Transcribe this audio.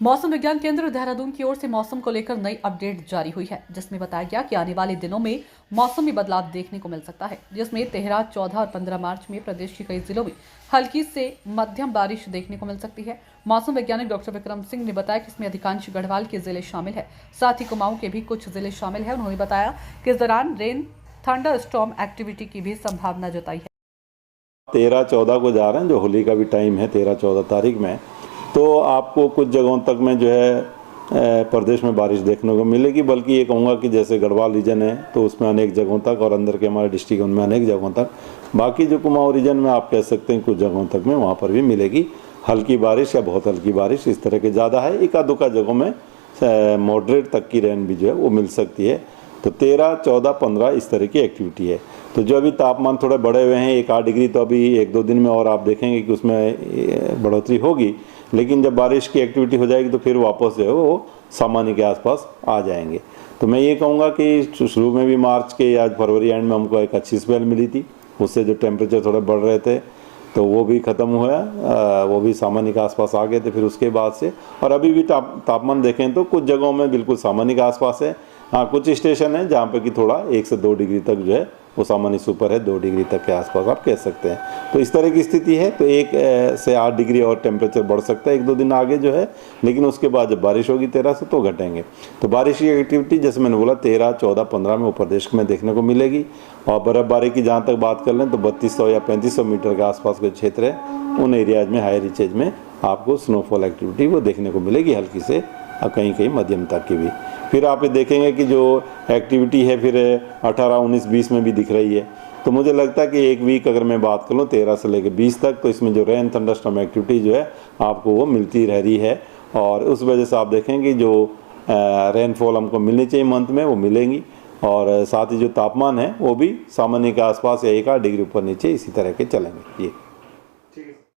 मौसम विज्ञान केंद्र देहरादून की ओर से मौसम को लेकर नई अपडेट जारी हुई है, जिसमें बताया गया कि आने वाले दिनों में मौसमी बदलाव देखने को मिल सकता है, जिसमें 13, 14 और 15 मार्च में प्रदेश के कई जिलों में हल्की से मध्यम बारिश देखने को मिल सकती है। मौसम वैज्ञानिक डॉक्टर विक्रम सिंह ने बताया कि इसमें अधिकांश गढ़वाल के जिले शामिल है, साथ ही कुमाऊं के भी कुछ जिले शामिल है। उन्होंने बताया कि इस दौरान रेन थंडर स्टॉर्म एक्टिविटी की भी संभावना जताई है। 13-14 को जा रहे हैं, जो होली का भी टाइम है 13-14 तारीख में, तो आपको कुछ जगहों तक में जो है प्रदेश में बारिश देखने को मिलेगी। बल्कि ये कहूँगा कि जैसे गढ़वाल रीजन है तो उसमें अनेक जगहों तक, और अंदर के हमारे डिस्ट्रिक्ट उनमें अनेक जगहों तक, बाकी जो कुमाऊं रीजन में आप कह सकते हैं कुछ जगहों तक में वहाँ पर भी मिलेगी हल्की बारिश या बहुत हल्की बारिश, इस तरह के ज़्यादा है। एका दुका जगहों में मॉडरेट तक की रेन भी जो है वो मिल सकती है। तो 13, 14, 15 इस तरह की एक्टिविटी है। तो जो अभी तापमान थोड़े बढ़े हुए हैं 1-8 डिग्री, तो अभी 1-2 दिन में और आप देखेंगे कि उसमें बढ़ोतरी होगी, लेकिन जब बारिश की एक्टिविटी हो जाएगी तो फिर वापस जो है वो सामान्य के आसपास आ जाएंगे। तो मैं ये कहूँगा कि शुरू में भी मार्च के या फरवरी एंड में हमको एक अच्छी स्पेल मिली थी, उससे जो टेम्परेचर थोड़े बढ़ रहे थे तो वो भी ख़त्म हुआ, वो भी सामान्य के आसपास आ गए थे फिर उसके बाद से। और अभी भी तापमान देखें तो कुछ जगहों में बिल्कुल सामान्य के आसपास है। हाँ, कुछ स्टेशन है जहाँ पे कि थोड़ा 1 से 2 डिग्री तक जो है वो सामान्य से ऊपर है, 2 डिग्री तक के आसपास आप कह सकते हैं। तो इस तरह की स्थिति है। तो 1 से 8 डिग्री और टेम्परेचर बढ़ सकता है 1-2 दिन आगे जो है, लेकिन उसके बाद जब बारिश होगी 13 से तो घटेंगे। तो बारिश की एक्टिविटी जैसे मैंने बोला 13, 14, 15 में वो प्रदेश में देखने को मिलेगी। और बर्फबारी की जहाँ तक बात कर लें तो 3200 या 3500 मीटर के आसपास के क्षेत्र है, उन एरियाज में, हाई रीचेज में आपको स्नोफॉल एक्टिविटी वो देखने को मिलेगी, हल्की से कहीं कहीं मध्यम तक की भी। फिर आप ये देखेंगे कि जो एक्टिविटी है फिर 18, 19, 20 में भी दिख रही है। तो मुझे लगता है कि एक वीक अगर मैं बात करूँ 13 से लेकर 20 तक, तो इसमें जो रेन थंडरस्टॉर्म एक्टिविटी जो है आपको वो मिलती रह रही है। और उस वजह से आप देखेंगे जो रेनफॉल हमको मिलनी चाहिए मंथ में वो मिलेंगी। और साथ ही जो तापमान है वो भी सामान्य के आसपास या 1-8 डिग्री ऊपर नीचे इसी तरह के चलेंगे। ये